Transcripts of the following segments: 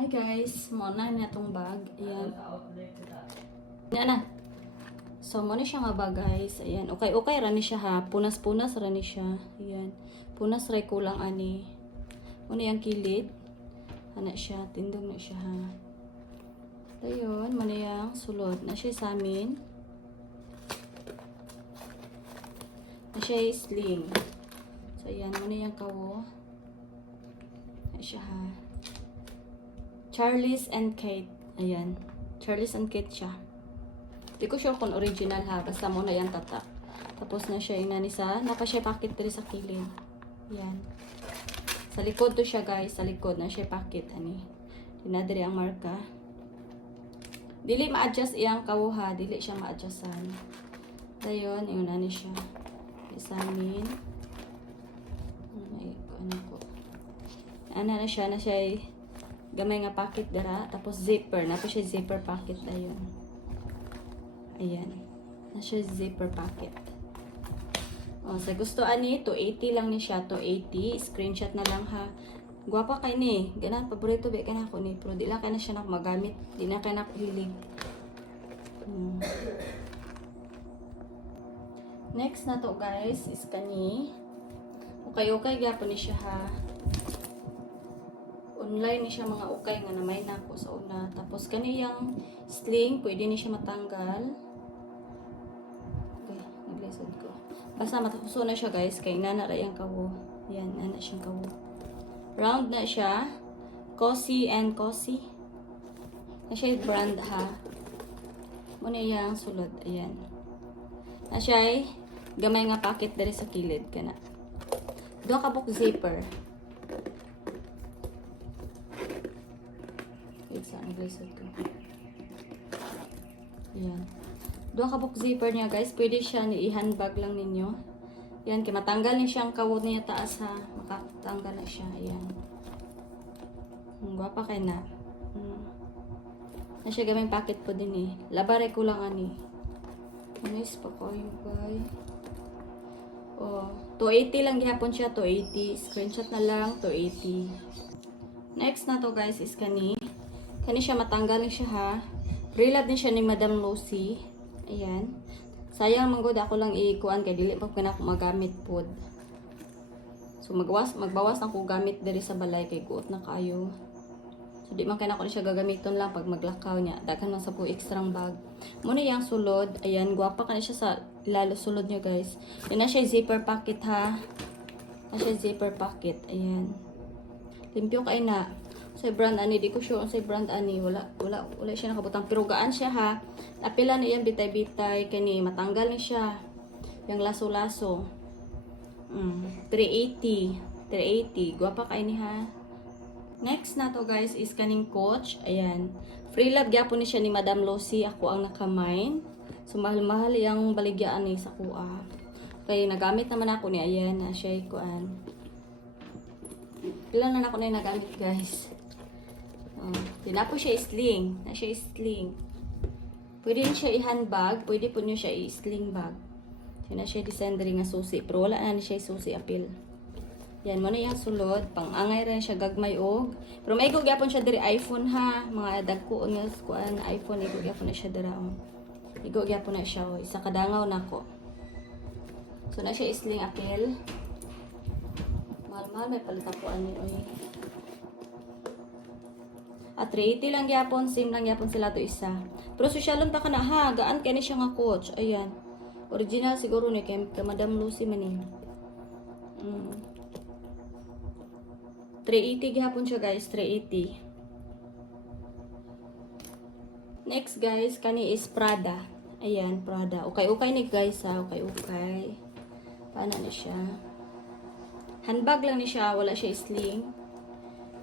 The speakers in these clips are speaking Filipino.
Hi guys, mo na na itong bag. Ayan. Yan na. So, mo na siya nga bag guys. Ayan. Okay, okay ra ni siya ha. Punas-punas ra ni siya. Ayan. Punas ra kulang ani. Mo na yung kilid. Ana siya. Tindog na siya ha. Ayun, mo na yung sulod. Na siya sa amin. Na siya sling. So, ayan. Mo na yung kawo. Na siya ha. Charles and Kate. Ayan. Charles and Kate siya. Di ko sure kung original ha. Basta mo na yan tata. Tapos na siya inani sa. Napa siya pakit diri sa kilid. Yan. Sa likod to siya guys. Sa likod na siya pakit. Ani. Dinadiri ang marka. Dili ma-adjust iyang kawuha. Dili siya ma-adjustan. Dayon. Yun na ni siya. Isamin. Ano ko. Ano na siya na siya ay gamay nga pocket dara tapos zipper. Na siya zipper pocket dayon ayan. Na siya zipper pocket. Oh sa gusto ani 280 lang ni siya 280 screenshot na lang ha. Gwapa kay ni. Ganan paborito ba kana ko ni pero di lang kay na siya na magamit di na kay na ko hilig Hmm. next na to guys is kani. Okay okay gyapon ni siya ha online ni siya mga ukay nga namay na ako sa una. Tapos kaniyang sling, pwede ni siya matanggal. Okay, naglisod ko. Basta matapuso na siya guys, kay nana ra yung kawo. Yan, nana siyang kawo. Round na siya. Cozy and Cozy. Na siya brand ha. Muna yung sulod. Ayan. Na siya ay gamay nga packet dari sa kilid kana. Doon ka book zipper. Nag-reset ko? Ayan. Doon ka zipper niya, guys. Pwede siya ni i-handbag lang ninyo. Yan, kaya matanggal niya siyang kawod niya taas ha. Makatanggal na siya. Ayan. Hmm, gwapa kay na. Hmm. Na siya gaming packet po din eh. Labare ko lang ani. Nice pa ko yung bay. Oh, 280 lang gihapon siya, 280. Screenshot na lang, 280. Next na to guys is kani. Kani siya matanggal siya ha. Relab din siya ni Madam Lucy. Ayan. Sayang manggod ako lang ikuan kay dili pa kana ko magamit pod. So magwas magbawas ako gamit diri sa balay kay guot na kayo. So di man kana ko siya gagamiton lang pag maglakaw niya. Daghan man sa po extrang bag. Muna yang sulod. Ayan, guwapa ka siya sa lalo sulod niya guys. Yan na siya zipper pocket ha. Na siya zipper pocket. Ayan. Limpyo kay na sa brand ani di ko sure sa brand ani. Wala wala wala siya nakabutang. Pero gaan siya ha? Napila ni yan bitay-bitay. Kani matanggal ni siya. Yung laso-laso. Mm, 380 380 guwapa kay ni ha? Next na to guys is kaning coach. Ayan. Free love gyapon ni siya ni Madam Lucy. Ako ang nakamain. So mahal-mahal yung baligyaan ni sa kuha. Kaya nagamit naman ako ni ayan na siya kuan Ilan na ako na yung nagamit, guys. Oh, tinapo siya sling. Na siya sling. Pwede rin siya i-handbag. Pwede po niyo siya i-sling bag. So, na siya design rin nga susi. Pero wala na ni siya susi apil. Yan mo na yung sulod. Pang-angay rin siya gagmay og. Pero may igog yapon siya diri iPhone ha. Mga dagko nga kuan iPhone igog yapon na siya dira. Oh. Igog yapon na siya. Oh. Isa kadangaw na ko. So na siya sling apil. Mahal-mahal may palit ako ani oy. At 380 lang gyapon, sim lang gyapon sila to isa. Pero sosyalon ta kana ha, gaan kay ni siya nga coach. Ayan. Original siguro ni kay, Madam Lucy man. Mm. 380 gyapon siya guys, 380. Next guys, kani is Prada. Ayan, Prada. Okay-okay ni guys ha, okay-okay. Paano na siya? Handbag lang ni siya, wala siya sling.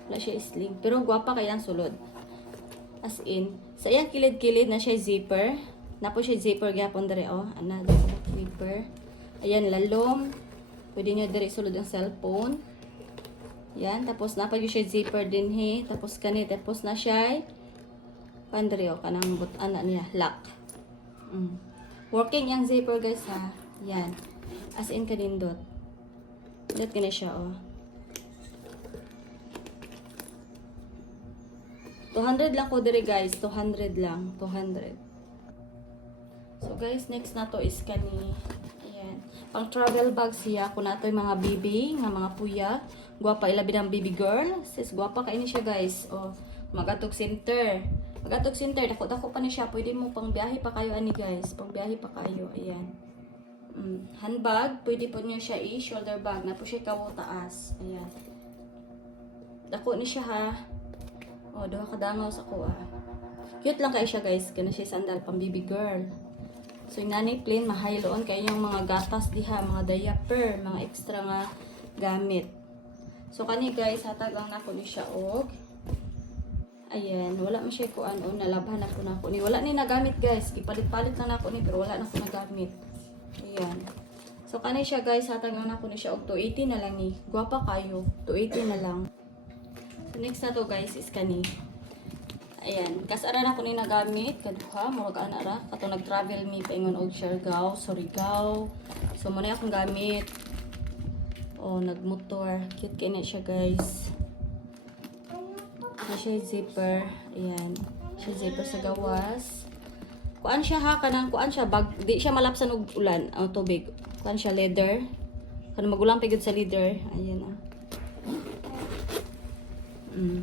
Wala siya sling. Pero gwapa kaya ang sulod. As in, sa iyang kilid-kilid na siya zipper. Napo siya zipper gyapon dere oh. Ana zipper. Ayan lalom. Pwede niyo dere sulod ang cellphone. Yan, tapos napa siya zipper din he. Tapos kani, tapos na siya pandre oh, kanang butan na niya, lock. Mm. Working yung zipper guys ha. Yan. As in kanindot. Dot ka na siya, oh. 200 lang ko dire guys. 200 lang. 200. So guys, next na to is kani. Ayan. Pang travel bag siya. Kung nato yung mga baby, nga mga puya. Guwapa ilabi ng baby girl. Sis, guwapa kayo siya guys. O, magatog center. Magatog center. Dako-dako pa ni siya. Pwede mo pang biyahe pa kayo ani guys. Pang biyahe pa kayo. Ayan. Mm. Handbag. Pwede po niyo siya i-shoulder bag. Na po siya kawo taas. Ayan. Dako ni siya ha. O, duha ka dangaw sa kuha. Cute lang kayo siya guys. Kana siya sandal pang baby girl. So, yung nanay plain, mahayloon kayo yung mga gatas diha, mga diaper, mga extra nga gamit. So, kani guys, hatagang na ko ni siya og. Ayan, wala mo siya kuan o nalabhan na ko na ni. Wala ni nagamit guys. Ipalit-palit lang na ko ni pero wala na ko nagamit. Ayan. So, kani siya guys, hatagang na ni siya og 280 na lang ni. Gwapa kayo. 280 na lang. So, next na to guys is kani. Ayan, kasara na ko ni nagamit kaduha murag ana ra kato nag-travel mi paingon og Siargao, Surigao. So mo na akong gamit. Oh, nagmotor. Cute kay na siya, guys. Na siya zipper. Ayan. Siya zipper sa gawas. Kuan siya ha kanang kuan siya bag di siya malapsan og ulan ang tubig. Kuan siya leather. Kanang magulang pigod sa leather. Ayan ah. Mm.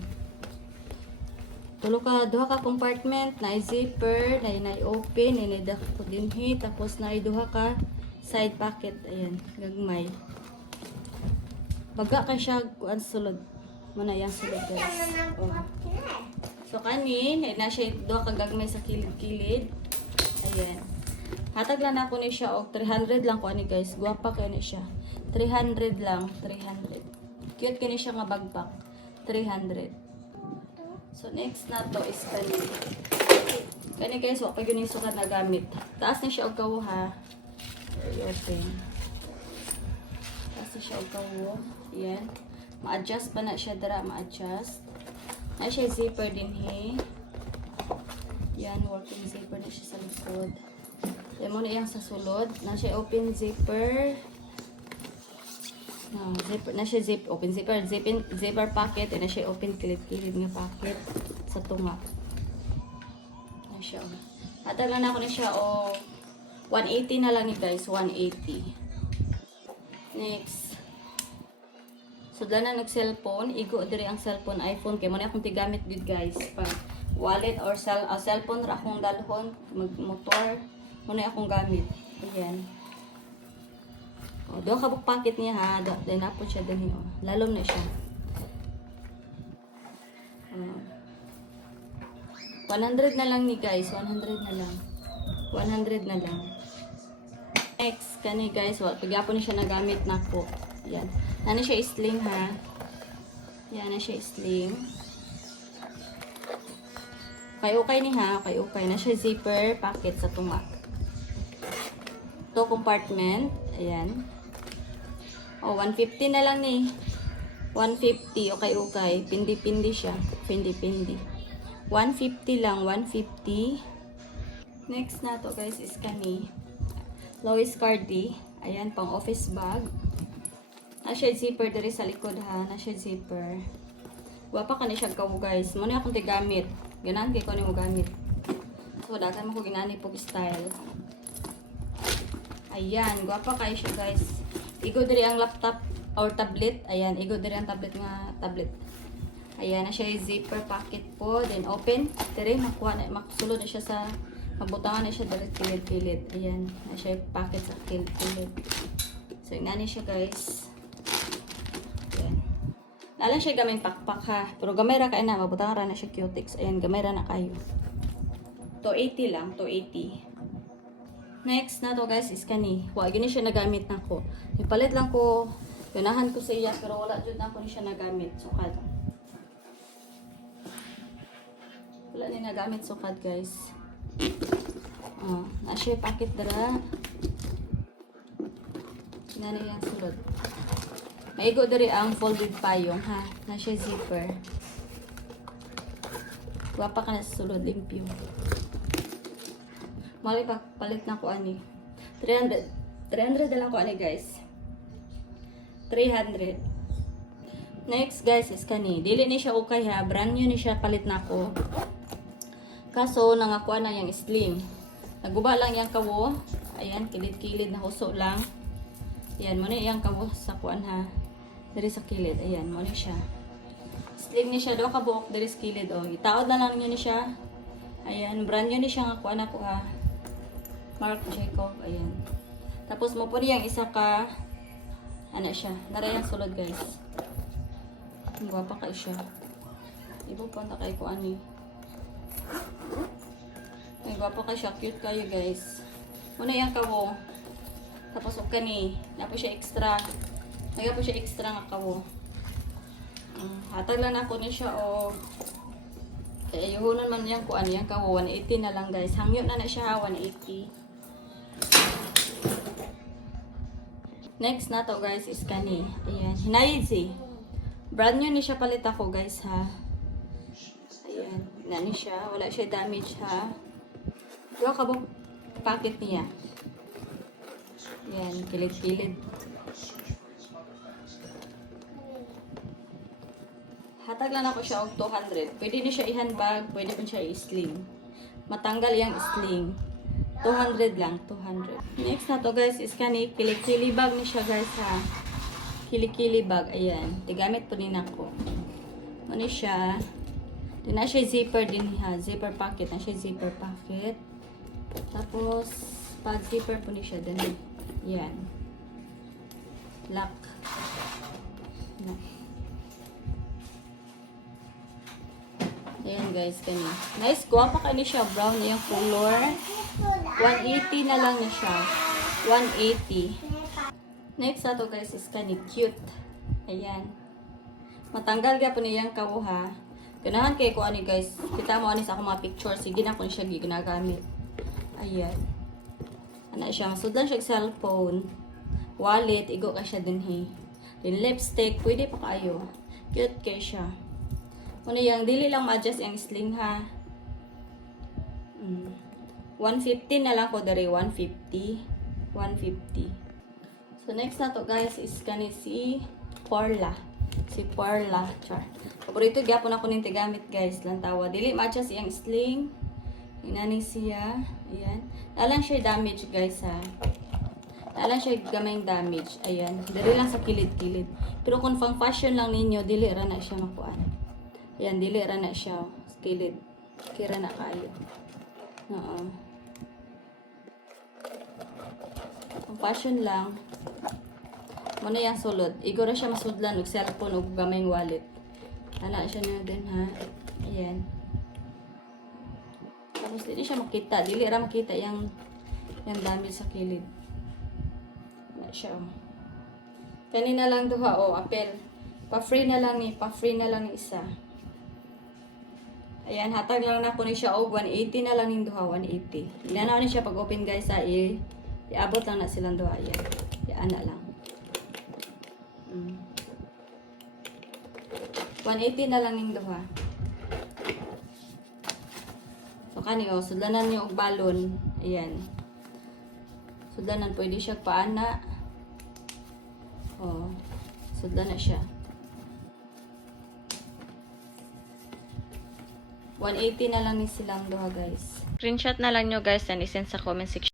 Tulo ka, duha ka compartment, na zipper, na na open, na ko dinhi, tapos na duha ka side pocket, ayan, gagmay. Baga ka siya, kuan sulod. Muna yan sulod guys. Oh. So kanin, na siya duha ka gagmay sa kilid-kilid. Ayan. Hatag lang ako ni siya og 300 lang ko ani guys. Guwapa kay ni siya. 300 lang, 300. Cute kini siya nga bagbak. 300. So next na to is kani. Kani guys, wa pa gyud ni sukat na gamit. Taas na siya og kawo ha. I-open. Taas na siya og kawo. Yan. Ma-adjust pa na siya dara, ma-adjust. Na siya zipper din he. Yan, working zipper na siya sa likod. Yan mo na iyang sa sulod. Na siya open zipper. Ah, zipper na siya zip open zipper. Zipin zipper pocket and na siya open kilid-kilid nga pocket sa tunga. Na siya oh. Hatagan na ako na siya o 180 na lang ni guys 180 next. So na nag cellphone. Igo diri ang cellphone iPhone. Kay mo na akong tigamit gud guys. Pa wallet or cell ah, cellphone ra akong dalhon mag motor mo na akong gamit. Ayan o, doon ka pocket niya ha. Do, napon siya din yun. Lalom na siya. O. 100 na lang ni guys. 100 na lang. 100 na lang. Next, kani guys. Well, pagyapon siya nagamit na po. Yan. Nani siya sling ha. Yan na siya sling. Okay, okay ni ha. Okay, okay. Na siya zipper pocket sa tunga. To compartment. Ayan. Oh, 150 na lang ni. 150. Okay, okay. Pindi-pindi siya. Pindi-pindi. 150 lang. 150. Next na to guys is kani. Lois Cardi. Ayan, pang office bag. Na siya zipper diri sa likod ha. Na siya zipper. Wapa ka ni siya kawo guys. Muna akong tigamit. Ganan kay ko ni mo gamit. So, datan mo ko ginani po style. Ayan, gwapa kayo siya guys. Igo diri ang laptop or tablet. Ayan, igo diri ang tablet nga tablet. Ayan na siya yung zipper pocket po. Then open. Diri makuha na maksulod na siya sa mabutangan na siya diri kilid-kilid. Ayan, na siya yung pocket sa kilid-kilid. So, ingani siya guys. Ayan. Siya gamay pakpak ha. Pero gamay ra kay na mabutangan ra na siya cutex. Ayan, gamay ra na kayo. 280 lang, 280. Next na to guys is kani. Wa gini siya nagamit na ko. Ipalit lang ko. Ganahan ko sa iya pero wala jud na ko ni siya nagamit. Sukad. Wala ni nagamit sukad guys. Oh, na siya packet dara. Nani yang sulod. Maigo diri ang folded payong ha. Na siya zipper. Wapa ka na sa sulod limpyo. Mali pa palit na ko ani. 300 300 na lang ko ani guys. 300. Next guys is kani. Dili ni siya okay ha. Brand new ni siya palit na ko. Kaso nangakuha na yung slim. Naguba lang yung kawo. Ayan, kilid-kilid na huso lang. Ayan, mo na yung kawo sa kuan ha. Dari sa kilid. Ayan, mo na siya. Slim ni siya. Daw ka buok dari sa kilid. Oh. Itaod na lang niya ni siya. Ayan, brand new ni siya nga kuha na ko ha. Mark Jacob. Ayan. Tapos mo po yung isa ka ano siya. Narayang sulod guys. Ang gwapa kay siya. Ibo pa na kay ko ani. Ay gwapa kay siya. Cute kayo guys. Muna yung kawo. Tapos og kani. Na po siya extra. Nagay po siya extra nga kawo. Um, hatag lang ako ni siya o kaya yuhunan man yan kuan yan kawo 180 na lang guys. Hangyo na na siya 180. Next na to guys is kani. Ayan. Hinayid si. Brand new ni siya palit ako guys ha. Ayan. Nani siya. Wala siya damage ha. Diwa ka bang packet niya. Ayan. Kilid-kilid. Hatag lang ako siya og 200. Pwede ni siya i-handbag, pwede pa siya i-sling. Matanggal yung sling. 200 lang, 200. Next na to guys is kani kilikili bag ni siya guys ha. Kilikili bag, ayan. Tigamit po din ako. Ano siya? Di na siya zipper din ha. Zipper pocket. Na siya zipper pocket. Tapos, pag zipper po ni siya din. Yan. Lock. Lock. Ayan guys, kani. Nice, guwapa ka ni siya. Brown na yung color. 180 na lang na siya. 180. Next na to guys is kani cute. Ayan. Matanggal ka po niyang kawuha. Ganahan kay ko ani guys. Kita mo ani sa akong mga picture. Sige na kung siya ginagamit. Ayan. Ana siya. Sudlan siya cellphone. Wallet. Igo ka siya din he. Then lipstick. Pwede pa kayo. Cute kay siya. Muna yung dili lang ma-adjust yung sling ha. Mm. 150 na lang ko dari 150. 150. So next na to guys is kani si Porla. Si Porla. Char. Paborito gyapon ako ning tigamit guys. Lantawa. Dili ma-adjust yung sling. Inani siya. Ayan. Nalang siya damage guys ha. Nalang siya gamayng damage. Ayan. Dili lang sa kilid-kilid. Pero kung pang fashion lang ninyo, dili ra na siya makuan. Ayan, dili ra na siya. Kilid. Kira na kayo. Oo. Ang fashion lang. Muna yung sulod. Igo ra siya masudlan og cellphone og gamayng wallet. Ana siya na din ha. Ayan. Tapos dili siya makita. Dili ra makita yung yung damage sa kilid. Ana siya. oh. Kanina lang duha o apel. Pa-free na lang ni, pa-free na lang ni isa. Ayan, hatag lang na po ni siya og 180 na lang ning duha, 180. Inanaw ni siya pag open guys sa i iabot lang na silang duha. Yan na lang. Mm. 180 na lang ning duha. So kani oh, sudlanan niyo og balon. Ayan. Sudlanan pwede siya paana. Oh. Sudlan na siya. 180 na lang ni silang duha guys. Screenshot na lang nyo guys and isend sa comment section.